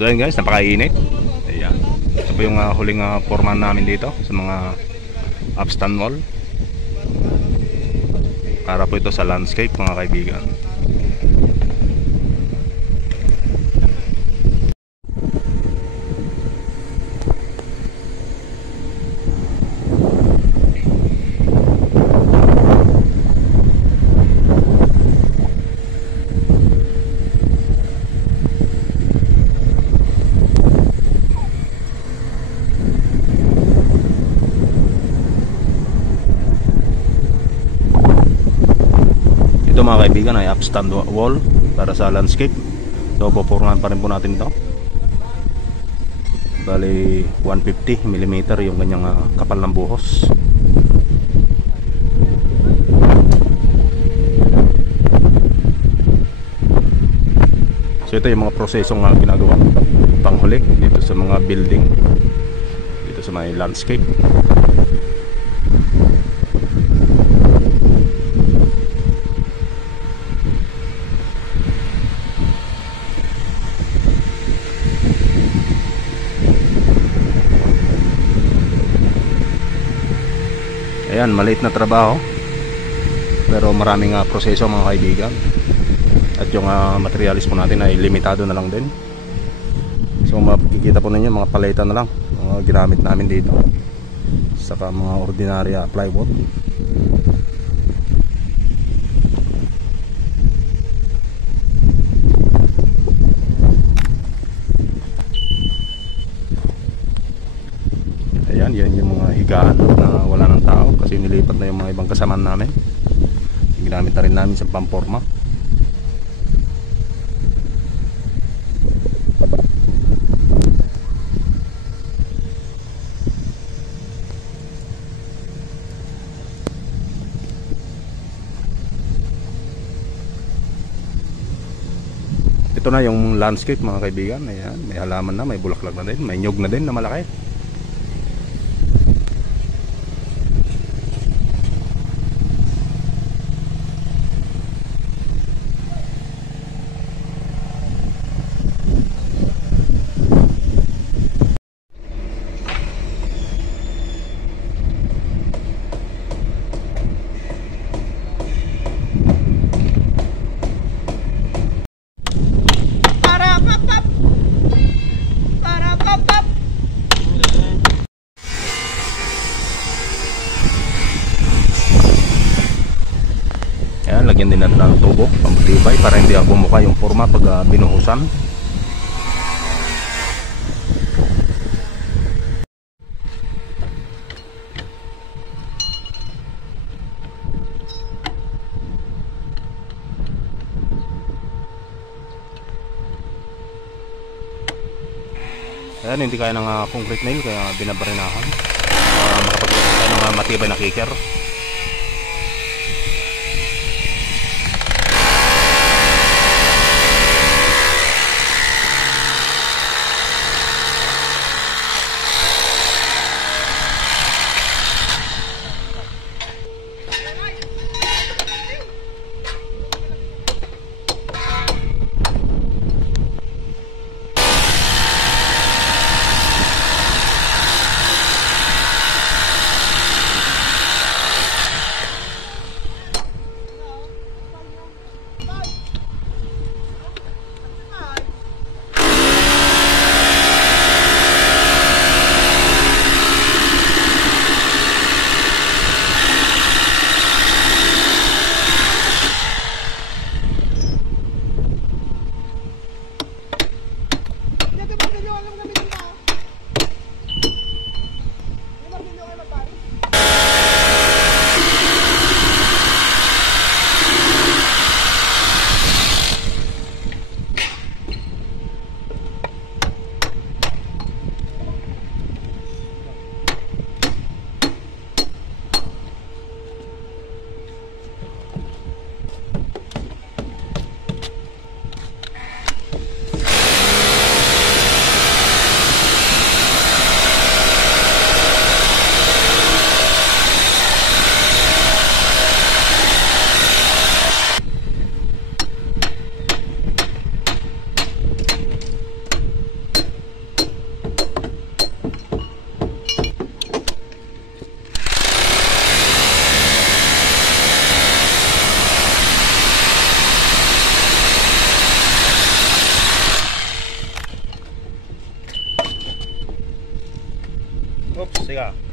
So yun guys, napakainit. Ayan. Ito po yung huling forman namin dito sa mga upstand wall. Para po ito sa landscape mga kaibigan. Mga kaibigan ay upstand wall para sa landscape. So pupurungan pa rin po natin ito. Bali 150mm yung kanyang kapal ng buhos. So ito yung mga prosesong ginagawa panghuli dito sa mga building, dito sa may landscape. Ayan, maliit na trabaho pero maraming proseso mga kaibigan. At yung materialis po natin ay limitado na lang din. So makikita po ninyo mga paleta na lang mga ginamit namin dito, saka mga ordinary plywood. Ayan, yan yung mga higaan na wala ng tao kasi nilipat na yung mga ibang kasamaan namin. Ginamit na rin namin sa pamporma. Ito na yung landscape mga kaibigan. Ayan, may halaman na, may bulaklak na din, may nyog na din na malaki. Lagyan din natin ng tubo pambutibay para hindi bumuka yung forma pag binuhusan. Ayan, hindi kaya ng concrete nail kaya binabarinahan makapagpapit tayo ng matibay na kicker. ka.